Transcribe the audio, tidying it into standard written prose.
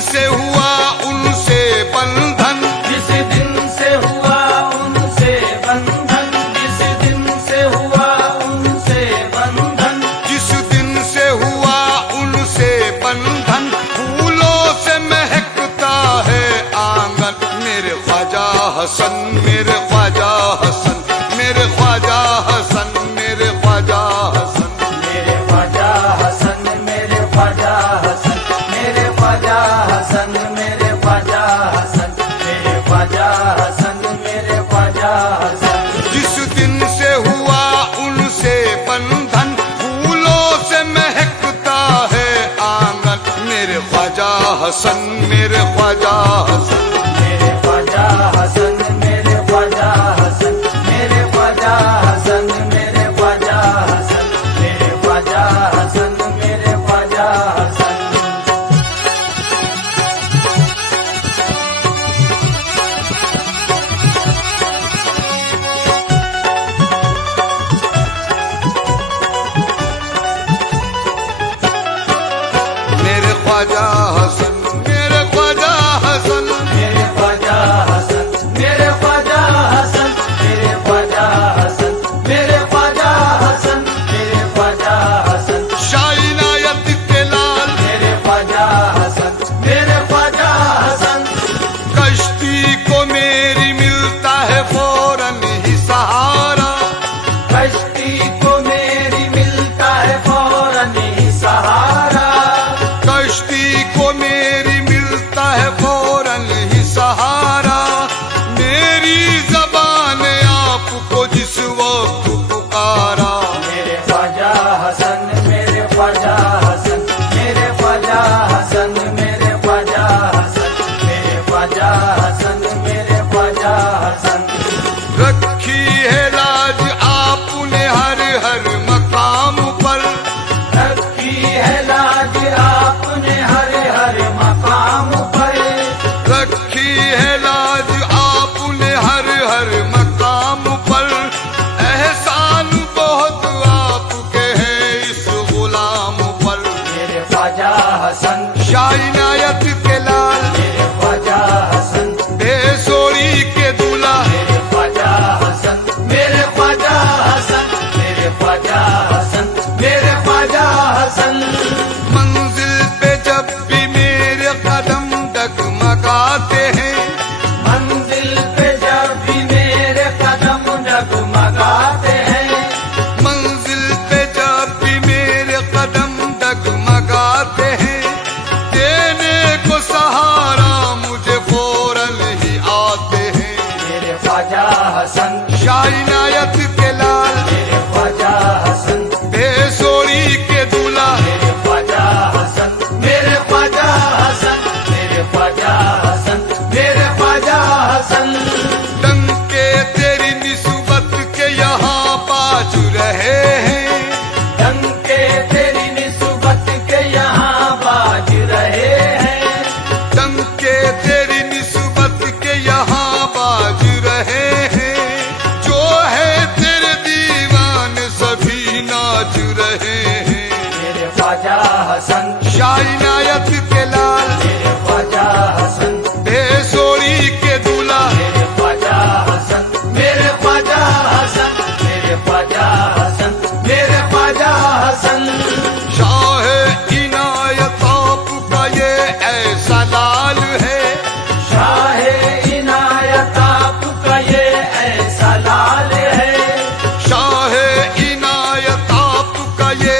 से हुआ उनसे बंधन, जिस दिन से हुआ उनसे बंधन, जिस दिन से हुआ उनसे बंधन, जिस दिन से हुआ उनसे बंधन, फूलों से महकता है आंगन। मेरे ख्वाजा हसन, मेरे ख्वाजा हसन, मेरे ख्वाजा हसन, मेरे ख्वाजा हसन, मेरे ख्वाजा हसन, मेरे ख्वाजा हसन, मेरे ख्वाजा हसन, मेरे ख्वाजा हसन, मेरे ख्वाजा हसन, मेरे ख्वाजा हसन। जिस दिन से हुआ उनसे बंधन, फूलों से महकता है आंगन। मेरे ख्वाजा हसन, मेरे ख्वाजा हसन, मेरे ख्वाजा हसन, मेरे ख्वाजा हसन, मेरे ख्वाजा हसन, मेरे ख्वाजा हसन, मेरे ख्वाजा हसन, मेरे ख्वाजा हसन। मेरे ख्वाजा हसन, मेरे ख्वाजा हसन, मेरे ख्वाजा हसन, मेरे ख्वाजा हसन, मेरे ख्वाजा हसन, मेरे ख्वाजा हसन, मेरे ख्वाजा हसन, शाह इनायत के लाल, मेरे ख्वाजा हसन, मेरे ख्वाजा हसन। कश्ती को मेरी मिलता है फौरन ही सहारा, कश्ती को मेरी मिलता है फौरन ही सहारा, कश्ती को मेरी मिलता है फौरन ही सहारा। मेरी जबान आपको जिस वक्त पुकारा, मेरे ख्वाजा हसन, मेरे ख्वाजा हसन, मेरे ख्वाजा हसन, मेरे ख्वाजा हसन, मेरे ख्वाजा हसन, मेरे ख्वाजा हसन। रखी है लाज आपने हर हर मकाम पर, रखी है लाज आपने हर हर मकाम पर, रखी है लाज आपने हर हर मकाम पर। एहसान बहुत आपके हैं इस गुलाम पर। मेरे ख्वाजा हसन, शाह इनायत के लाल, मेरे ख्वाजा हसन, बेसोरी के दूल्हा, मेरे ख्वाजा हसन, मेरे ख्वाजा हसन, मेरे ख्वाजा हसन, मेरे ख्वाजा हसन। मंजिल पे जब भी मेरे कदम डगमगाते हैं, मंजिल पे जब भी मेरे कदम डगमगाते हैं, मंजिल पे जब भी मेरे कदम डगमगाते हैं, देने को सहारा मुझे फौरन ही आते हैं। मेरे ख्वाजा हसन, शाह इनायत के लाल, मेरे ख्वाजा हसन, बेसोरी के दूल्हा, मेरे ख्वाजा हसन, मेरे ख्वाजा हसन, मेरे ख्वाजा हसन, मेरे ख्वाजा हसन। डंके तेरी निस्बत के यहाँ बाज रहे हैं, डंके तेरी निस्बत के यहाँ बाज रहे हैं, डंके तेरी निस्बत के यहाँ बाज रहे हैं। जो है तेरे दीवान सभी नाच रहे हैं। मेरे ख्वाजा हसन, शाह इनायत के लाल, मेरे ख्वाजा हसन, बेसोरी के दूल्हा, मेरे ख्वाजा हसन, मेरे ख्वाजा हसन, मेरे ख्वाजा हसन, मेरे ख्वाजा हसन। शाह इनायत आपका ये ऐसा लाल है, शाह इनायत आपका ये ऐसा लाल है, शाह इनायत आपका ये